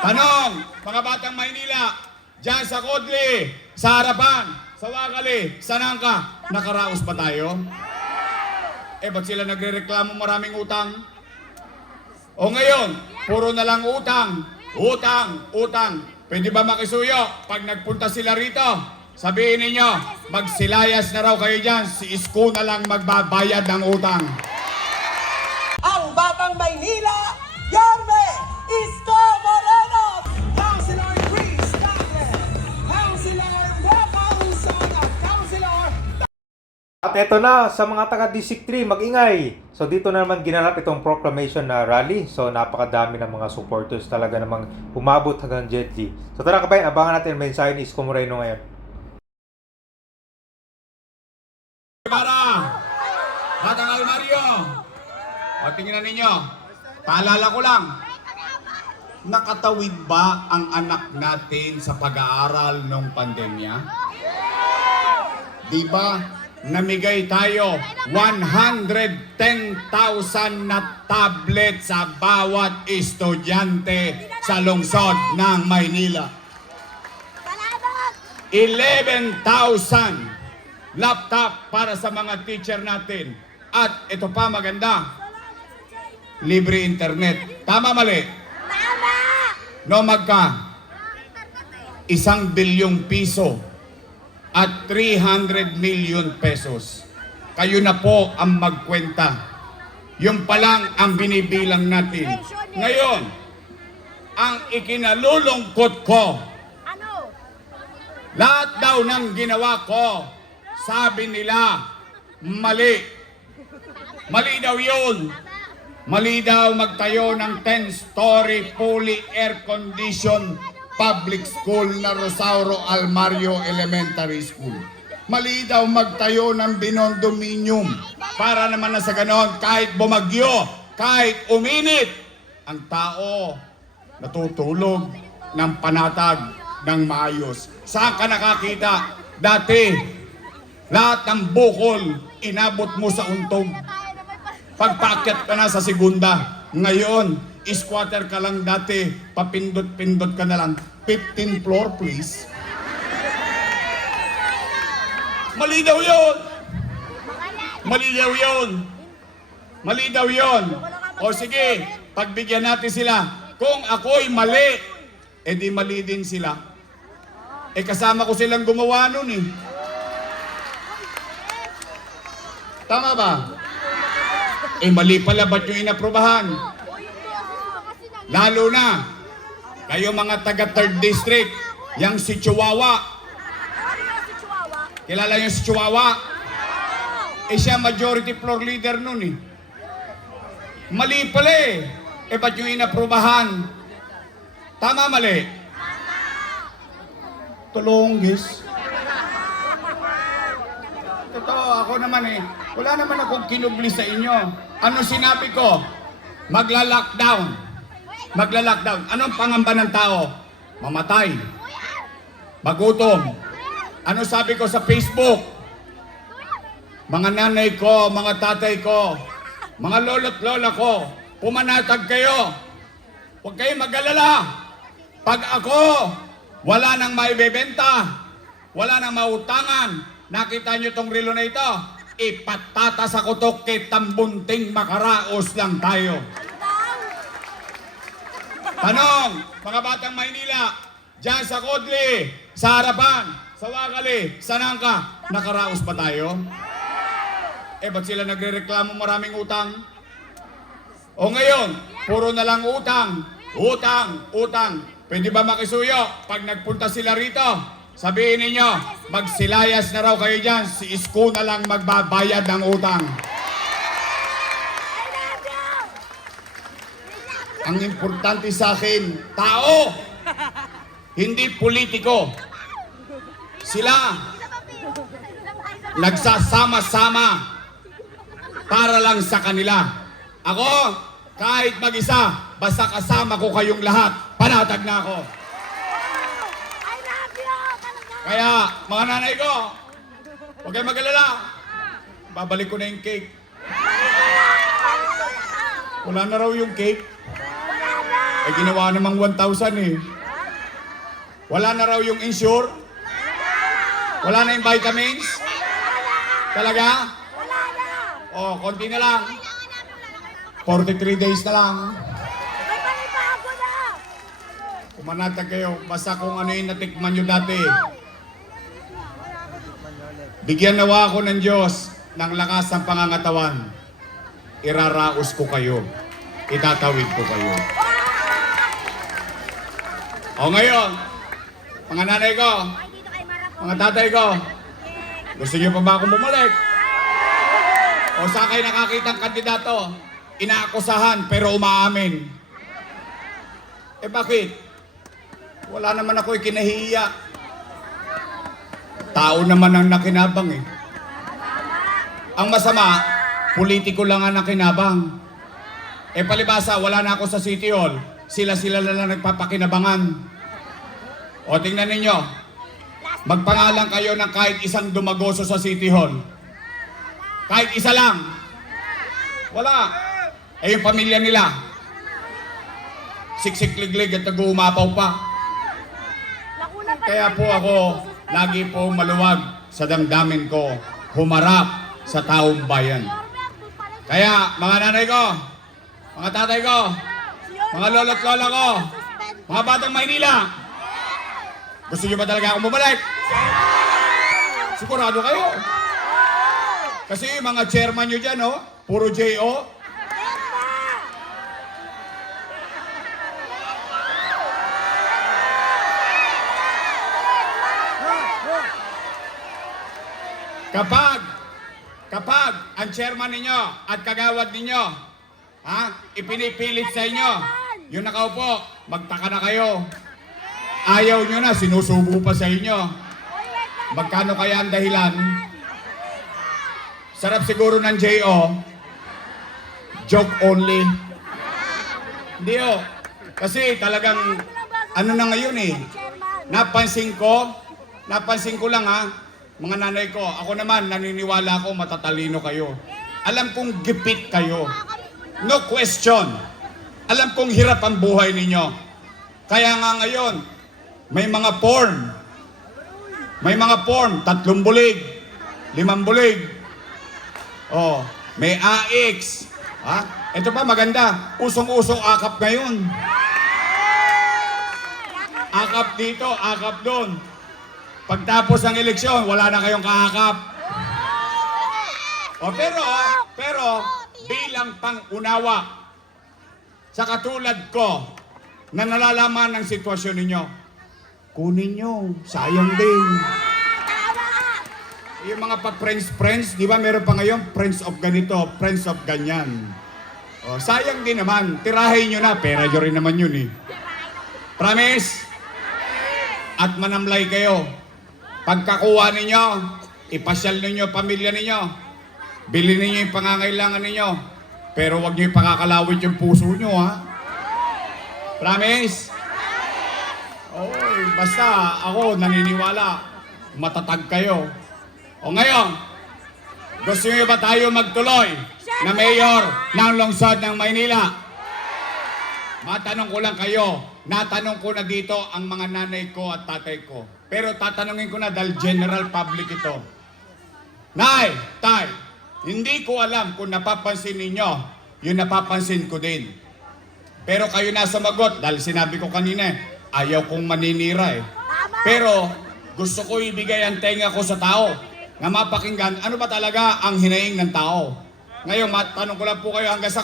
Tanong, mga batang Maynila, dyan sa Kodli, sa harapan, sa Wakali, sa Nangka, nakaraos ba tayo? Eh, ba't sila nagre-reklamo maraming utang? O ngayon, puro na lang utang, utang, utang. Pwede ba makisuyo pag nagpunta sila rito? Sabihin ninyo, magsilayas na raw kayo dyan, si Isko na lang magbabayad ng utang. ang Batang Maynila, At eto na, sa mga taga District 3, mag-ingay! So dito na naman ginanap itong proclamation na rally. So napakadami ng mga supporters talaga namang umabot hanggang Jet. So tara kabayan, abangan natin ang mensahe ni Isko Moreno ngayon. Para! Batang Almario! O tingnan ninyo, paalala ko lang, nakatawid ba ang anak natin sa pag-aaral nung pandemya? Di ba? Namigay tayo 110,000 na tablet sa bawat estudyante sa lungsod ng Maynila. 11,000 laptop para sa mga teacher natin. At ito pa maganda, libre internet. Tama mali? Tama! No magka? Isang bilyong piso at 300 million pesos. Kayo na po ang magkwenta. Yung pa lang ang binibilang natin. Ngayon, ang ikinalulungkot ko, Ano? lahat daw ng ginawa ko, sabi nila, mali. Mali daw yun. Mali daw magtayo ng 10-story fully air-conditioned public school na Rosauro Almario Elementary School. Mali daw magtayo ng binondominium para naman na sa ganon kahit bumagyo, kahit uminit, ang tao natutulog ng panatag ng maayos. Saan ka nakakita? Dati, lahat ng bukol inabot mo sa untog. Pagpakyat ka na sa segunda. Ngayon, squatter ka lang dati, papindot-pindot ka na lang. 15 floor, please. Mali daw yun! Mali daw yun! Mali daw yun! O sige, pagbigyan natin sila. Kung ako'y mali, edi mali din sila. Eh kasama ko silang gumawa nun eh. Tama ba? Eh mali pala ba't yung inaprobahan? Lalo na, kayo mga taga 3rd District, yang si Chihuahua. Kilala yung si Chihuahua? Eh siya majority floor leader nun eh. Mali pala eh. Eh ba't yung inaprobahan? Tama mali? Tulonggis. Totoo, ako naman eh. Wala naman akong kinubli sa inyo. Ano sinabi ko? Magla-lockdown. Magla-lockdown. Anong pangamba ng tao? Mamatay. Magutom. Ano sabi ko sa Facebook? Mga nanay ko, mga tatay ko, mga lolo't lola ko, pumanatag kayo. Huwag kayong mag-alala. Pag ako, wala nang maibebenta, wala nang mautangan, nakita nyo tong relo na ito, ipatata sa kutok kay tambunting makaraos lang tayo. Tanong, mga batang Maynila, dyan sa Kodli, sa harapan, sa Wakali, sa Nangka, nakaraos ba tayo? Eh, ba't sila nagre-reklamo maraming utang? O ngayon, puro na lang utang, utang, utang. Pwede ba makisuyo pag nagpunta sila rito? Sabihin ninyo, magsilayas na raw kayo dyan, si Isko na lang magbabayad ng utang. Ang importante sa akin, tao, hindi politiko. Sila, nagsasama-sama para lang sa kanila. Ako, kahit mag-isa, basta kasama ko kayong lahat, panatag na ako. Kaya, mga nanay ko, huwag kayong mag-alala. Babalik ko na yung cake. Wala na raw yung cake. Ay ginawa namang 1,000 eh. Wala na raw yung insure? Wala na yung vitamins? Talaga? Wala na! Oh, konti na lang. 43 days na lang. Kumanatag kayo. Basta kung ano yung natikman nyo dati. Bigyan nawa ako ng Diyos ng lakas ng pangangatawan. Iraraos ko kayo. Itatawid ko kayo. O ngayon, mga nanay ko, mga tatay ko, gusto niyo pa ba akong bumalik? O sa kayo nakakitang kandidato, inaakusahan pero umaamin. Eh bakit? Wala naman ako ikinahiya. Tao naman ang nakinabang eh. Ang masama, politiko lang ang nakinabang. Eh palibasa, wala na ako sa City Hall. Sila-sila na lang nagpapakinabangan. O tingnan ninyo, magpangalan kayo ng kahit isang dumagoso sa City Hall. Kahit isa lang. Wala. Eh yung pamilya nila. Siksik-liglig at nag-uumapaw pa. Kaya po ako, lagi po maluwag sa damdamin ko, humarap sa taong bayan. Kaya, mga nanay ko, mga tatay ko, mga lolo't lola ko, mga batang Maynila, gusto niyo ba talaga akong bumalik? Sigurado kayo. Kasi mga chairman nyo dyan, oh, puro J.O., Kapag, kapag ang chairman ninyo at kagawad ninyo, ha, ipinipilit sa inyo, yung nakaupo, magtaka na kayo. Ayaw nyo na, sinusubo pa sa inyo. Magkano kaya ang dahilan? Sarap siguro ng J.O. Joke only. Hindi o. Kasi talagang, ano na ngayon eh. Napansin ko, napansin ko lang ha, mga nanay ko, ako naman naniniwala ako matatalino kayo. Alam kong gipit kayo. No question. Alam kong hirap ang buhay ninyo. Kaya nga ngayon, may mga porn. May mga porn, tatlong bulig, limang bulig. Oh, may AX. Ha? Ito pa maganda, usong-usong akap ngayon. Akap dito, akap doon. Pagtapos ng eleksyon, wala na kayong kaakap. O pero, pero, bilang pang-unawa, sa katulad ko, na nalalaman ng sitwasyon ninyo, kunin nyo, sayang din. Yung mga pa-friends-friends, di ba meron pa ngayon, friends of ganito, friends of ganyan. O, sayang din naman, tirahin nyo na, pera nyo rin naman yun eh. Promise? At manamlay kayo. Pagkakuha ninyo, ipasyal ninyo pamilya ninyo. Bili ninyo yung pangangailangan ninyo. Pero wag niyo ipakakalawit yung puso nyo, ha? Promise? Oy, basta ako naniniwala. Matatag kayo. O ngayon, gusto niyo ba tayo magtuloy na mayor ng lungsod ng Maynila? Matanong ko lang kayo, natanong ko na dito ang mga nanay ko at tatay ko. Pero tatanungin ko na dahil general public ito. Nay, tay, hindi ko alam kung napapansin ninyo, yung napapansin ko din. Pero kayo na sumagot dahil sinabi ko kanina, ayaw kong maninira eh. Pero gusto ko ibigay ang tenga ko sa tao na mapakinggan ano ba talaga ang hinaing ng tao. Ngayon, matanong ko lang po kayo hanggang sa